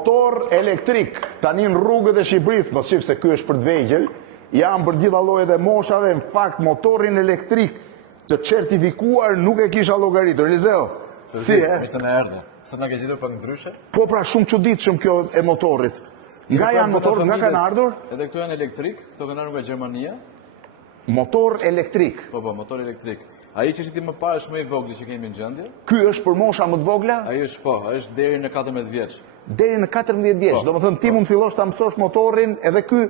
Motor elektrik, tani në rrugët e Shqipërisë, mos shif se ky është për të vegjël, janë për gjitha llojet e moshave, në fakt motorin elektrik të certifikuar nuk e kisha llogaritur. Elizeo, si e? Mirë se na erdhe. Sot na ke gjetur pak ndryshe? Po pra shumë çuditshëm kjo e motorit. Nga janë motorët, nga kanë ardhur? Edhe këto janë elektrik, këto kanë ardhur nga Gjermania. Motor elektrik. Po, motor elektrik. Ai që ishte më parë është më i vogël që kemi në gjendje. Ky është për mosha më të vogla? Ai është deri në 14 vjeç. Deri në 14 vjeç. Domethënë ti mund fillosh ta mësosh motorin, edhe ky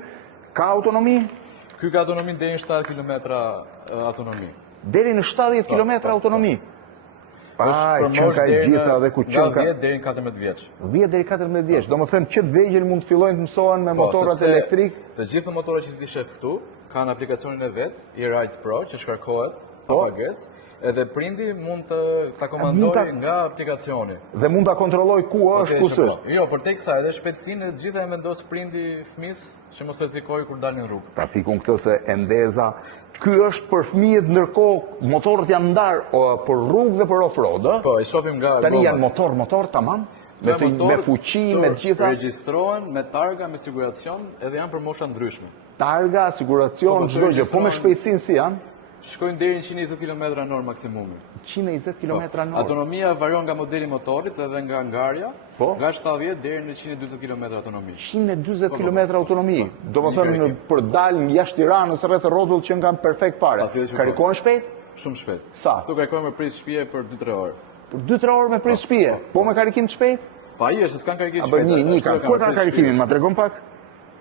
ka autonomi? Ky ka autonomi deri në 7 km autonomi. Deri në 70 km autonomi. Pa, që ka i gjitha dhe ku që ka... 10 deri në 14 vjeç. 10 deri 14 vjeç. Domethënë që të vegjël mund të fillojnë të mësohen me motorat elektrik. Të gjithë motorat që ti shef këtu kanë aplikacionin e vet, i-Ride Pro, që shkarkohet pa pagesë, edhe prindi mund të ta komandojë nga aplikacioni. Dhe mund ta kontrolloj ku është, ku s'është. Jo, për teksa edhe shpejtësinë e gjitha e vendos prindi fëmis që mos rrezikojë kur dalin në rrugë. Ta fikun këtë se endeza. Ky është për fëmijët, ndërkohë motorët janë ndarë për rrugë dhe për off-road, ë? Po, i shohim nga tani janë motor tamam? Me fuqi, me gjitha. Regjistrohen me targa, me siguracion, edhe janë për mosha ndryshme. Targa, siguracion, çdo gjë, po me shpejtësinë si janë? Shkojnë deri në 120 km/h maksimumi. 120 km/h. Autonomia varion nga modeli motorit edhe nga ngarja, nga 70 deri në 140 km autonomi. 140 km autonomi. Domethënë për dalë jashtë Tiranës rreth rrotull që nga perfekt fare. Karikohen shpejt? Shumë shpejt. Sa? Kto karikohen me pritje shtëpie për 2-3 orë. Për 2-3 orë me pritje shtëpie. Po me karikim të shpejt? Po ai është, s'kan karikim të shpejt. Një ka. Ku ka karikimin? Ma tregon pak?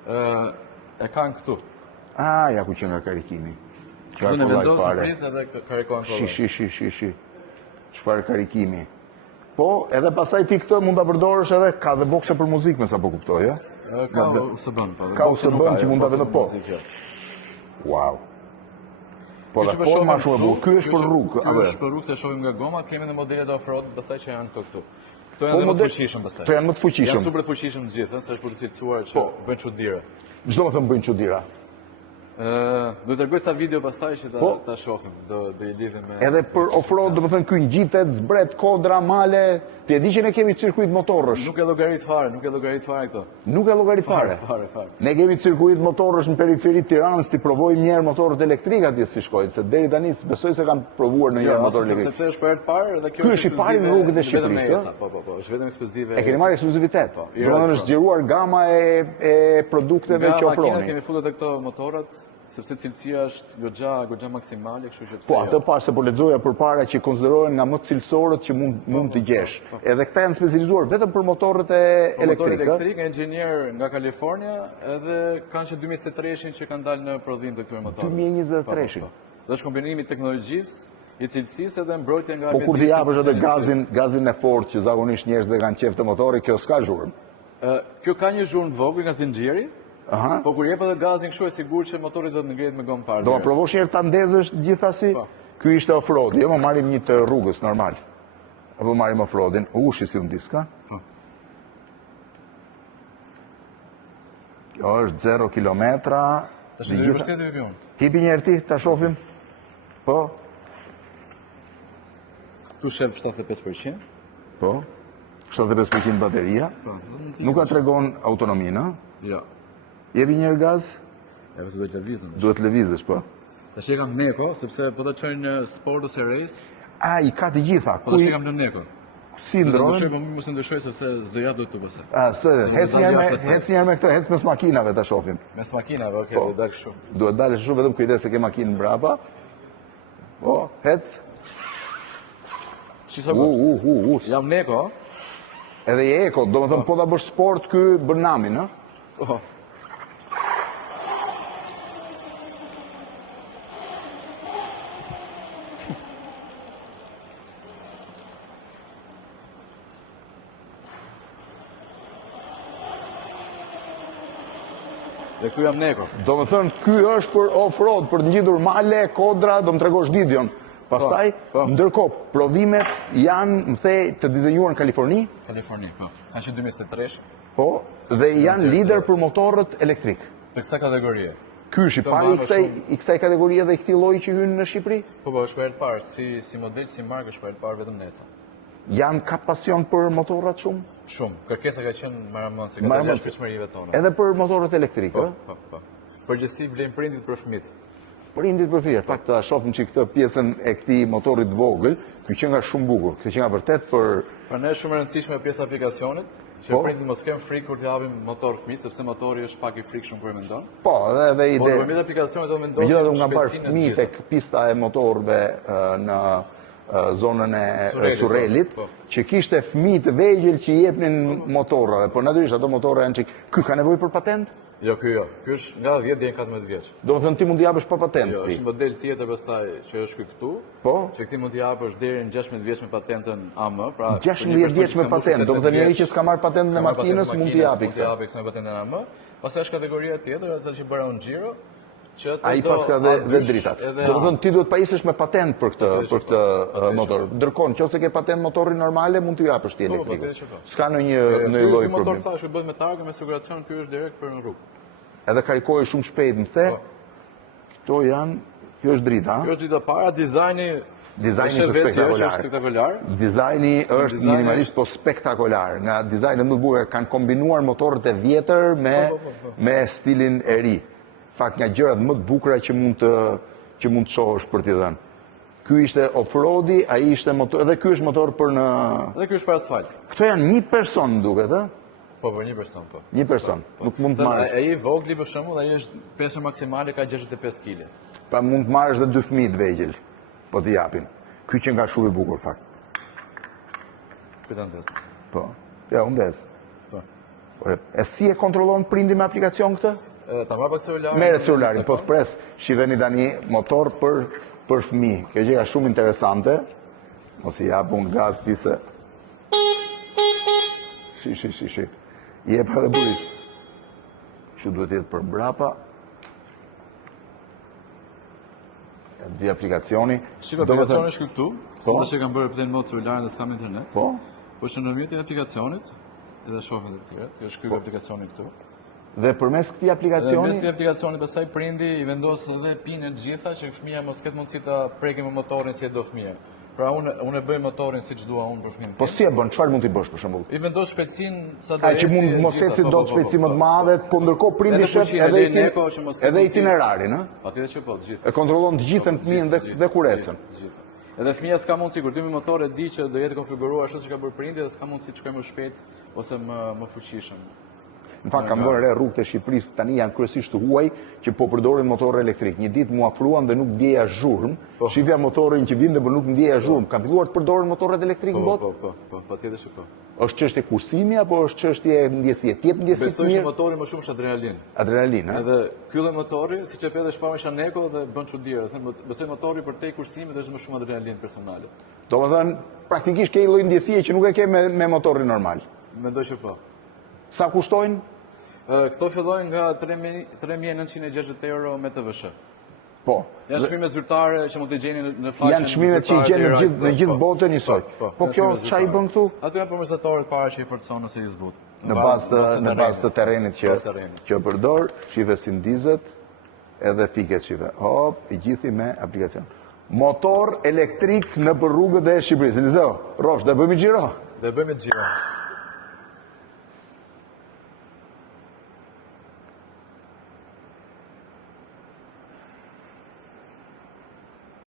E kanë këtu. Ja ku që nga karikimi. Në vendosë surprizë edhe karikohen kollaj. Shi. Çfarë karikimi. Po, edhe pasaj ti këtë mund ta përdorësh edhe ka dhe bokse për muzikë, me sa po kuptoj, ja? Ka USB-n, po. Ka USB-n që mund ta vendos po. Wow. Po dhe forma shumë e bukur. Ky është për rrugë, Ky është për rrugë se shohim nga goma, kemi edhe modelet off-road, pastaj që janë këtu. Këto janë më të fuqishëm pastaj. Këto janë më të fuqishëm. Janë super të fuqishëm të gjithë, se është për të cilësuar që bëjnë çuditëra. Çdo më thënë bëjnë çuditëra. Do të tregoj sa video pastaj që ta shohim, do i lidhim me... Edhe për off-road, do të thënë ky ngjitet, zbret, kodra, male, ti e di që ne kemi cirkuit motorësh. Nuk e llogarit fare këto. Nuk e llogarit fare. Fare. Ne kemi cirkuit motorësh në periferi Tiranës, ti provojmë një herë motorët elektrik atje si shkojnë, se deri tani besoj se kanë provuar në një herë motor elektrik. Sepse është për herë të parë dhe kjo është i pari në rrugët e Shqipërisë. Po, është vetëm ekskluzive. E keni marrë ekskluzivitet. Domethënë është zgjeruar gama e produkteve që ofroni. Nga makina kemi futur këto motorat, sepse cilësia është goxha maksimale, kështu që pse. Po, atë pas se po lexoja përpara që konsiderohen nga më të cilësorët që mund të gjesh. Edhe këta janë specializuar vetëm për motorët elektrike. Motor elektrik, inxhinier nga Kalifornia, edhe kanë që 2023-shin që kanë dalë në prodhim të këtyre motorëve. 2023-shin. Dhe është kombinimi i teknologjisë, i cilësisë edhe mbrojtja nga po kur të japësh edhe gazin e fortë që zakonisht njerëzit kanë qejf të motorit, kjo s'ka zhurmë. Kjo ka një zhurmë vogël nga zinxhiri. Po kur jep edhe gazin kështu e sigurt që motori do të ngrihet me gomë parë. Do ta provosh një herë ta ndezësh gjithasi. Ky ishte off-road, jo më marrim një të rrugës normal. Apo marrim off-roadin, ushi si un diska. Kjo është 0 kilometra. Tash do të vërtetë vi unë. Hipi një herë ti ta shohim. Po. Tu shef 75%. Po. 75% bateria. Nuk ka tregon autonominë, ë? Jo. Jepi një herë gaz? Ja, pse duhet të lëvizëm. Duhet të lëvizësh, po. Tash e kam neko, sepse po ta çojnë në sport ose race. I ka të gjitha. Po tash e kam në neko. Si ndrohen? Po mos e ndryshoj sepse s'do ja do të pastaj. Hec një herë me këtë, hec mes makinave ta shohim. Mes makinave, okay, do dal kështu. Duhet dalë kështu, vetëm kujdes se ke makinë mbrapa. Po, hec. Çisa. Jam neko. Edhe je eko, domethënë po ta bësh sport ky bën namin, ë? Po. Dhe këtu jam neko. Do më thënë, ky është për off-road, për të ngjitur male, kodra, do më tregosh Didion. Pastaj, ndërkohë, prodhimet janë, më thej, të dizenjuar në Kaliforni? Kaliforni, po. Kanë që 2023. Po, dhe janë lider për motorët elektrik. Të kësa kategorie. Ky është i pari i kësaj kategorie dhe i këtij lloji që hyn në Shqipëri? Po, është për herë të parë, si model, si markë është për herë të parë vetëm Neca. Janë ka pasion për motorat shumë? Shumë. Kërkesa ka qenë maramon, se ka dalë jashtë pritshmërive tona. Edhe për motorat elektrike, Po. Përgjithësi vlen prindit për fëmijët. Prindit për fëmijët, fakt ta shohim që këtë pjesën e këtij motorit vogël, ky që nga shumë bukur, ky që nga vërtet për Prandaj është shumë e rëndësishme pjesa e aplikacionit, që prindit mos kenë frikë kur t'i japim motor fëmijës, sepse motori është pak i frikshëm kur e mendon. Po, edhe ide. Po nëpërmjet aplikacionit do vendosim Megjithatë unë kam parë shpejtësinë e fëmijë gjithë. tek pista e motorëve në zonën e Surrelit, që kishte fëmijë të vegjël që i jepnin motorrave, por natyrisht ato motorra janë çik. Ky ka nevojë për patent? Jo. Ky është nga 10 deri në 14 vjeç. Do të thënë ti mund t'i japësh pa patent Jo, ti. është një model tjetër pastaj që është këtu. Po. Që këti mund t'i japësh deri në 16 vjeç me patentën AM, pra 16 vjeç me patent, do të thënë njëri që s'ka marrë patentën e makinës mund t'i japi këtë. Mund t'i japi këtë patentën e AM. Pastaj është kategoria tjetër, atë që bëra unë Giro, që ai pas ka dhe dritat. Do të thënë ti duhet pajisësh me patent për këtë motor. Ndërkohë, nëse ke patent motori normale, mund t'i japësh ti elektrikun. S'ka ndonjë lloj problemi. Ky motor problemi. thashë bëhet me targë me siguracion, ky është direkt për në rrugë. Edhe karikohej shumë shpejt, më the. Këto janë, kjo është drita, Kjo është drita para, dizajni është spektakolar. Dizajni është minimalisht po spektakolar. Nga dizajnet më të bukura kanë kombinuar motorët e vjetër me stilin e ri. Fakt nga gjërat më të bukura që mund të shohësh për t'i dhënë. Ky ishte off-roadi, ai ishte motor, edhe ky është motor për në Edhe ky është për asfalt. Këto janë një person duket, ë? Po, për një person, po. Një person. Nuk mund të marrësh. Ai vogli për shembull, ai është pesë maksimale ka 65 kg. Pra mund të marrësh edhe 2 fëmijë të vegjël, po t'i japin. Ky që nga shumë i bukur fakt. Pitantes. Po. Ja, unë des. Po. E si e kontrollon prindi me aplikacion këtë? Ta marr pak celularin. Merret celularin, po të pres. Shiheni tani motor për fëmijë. Kjo gjë është shumë interesante. Mos i jap unë gaz ti se. Shi. I jep edhe buris. Kështu duhet jetë për brapa. E vi aplikacioni. Shiko, aplikacioni është këtu. Se tash e kam bërë për mod celularin dhe s'kam internet. Po. Po që ndërmjet e aplikacionit, edhe shohin edhe të tjerët, kjo është ky aplikacioni këtu. Dhe përmes këtij aplikacioni, Mes këtij aplikacioni pastaj prindi i vendos edhe pinë të gjitha që fëmia mos ketë mundësi ta prekë me motorin si e do fëmia. Pra unë e bëj motorin siç dua unë për fëmin. Po si e bën? Çfarë mund t'i bësh për shembull? I vendos shpejtësinë sa do Ka që mund mos eci do të shpejtësi më të madhe, po ndërkohë prindi shef edhe itinerarin, ë? Patjetër që po, të gjithë. E kontrollon të gjithën fëmijën dhe kur ecën. Edhe fëmia s'ka mundësi kur ti me motor e di që do jetë konfiguruar ashtu si ka bërë prindi dhe s'ka mundësi të shkojë më shpejt ose më fuqishëm. Në fakt kam bërë re rrugët e Shqipërisë tani janë kryesisht të huaj që po përdorin motor elektrik. Një ditë mua afruan dhe nuk ndjeja zhurmë. Shifja motorin që vinte por nuk ndjeja zhurmë. Kanë filluar të përdorin motorët elektrik në botë? Po, patjetër që po. Është çështje kursimi apo është çështje ndjesie? Ti jep ndjesi të Besoj që mirë? motori më shumë është adrenalin. Adrenalin, ha? Edhe ky lloj motori, siç e petë shpamën Shaneko dhe bën çudirë. Them, besoj motori për te kursimit është më shumë adrenalin personale. Domethënë, praktikisht ke një lloj ndjesie që nuk e ke me motorin normal. Mendoj që po. Sa kushtojnë? Këto fillojnë nga 3.960 euro me TVSH. Po. Janë çmime zyrtare që mund të gjeni në faqen. Janë çmimet që i gjen në gjithë botën njësoj. Po kjo çfarë i bën këtu? Ato janë përmirësatorët para që i forcon ose i zbut. Në bazë të terrenit që përdor, shive si ndizet, edhe fiket shive. Hop, i gjithi me aplikacion. Motor elektrik në për rrugët e Shqipërisë. Elizeo, Rosh, dhe bëjmë Giro? Dhe bëjmë Giro.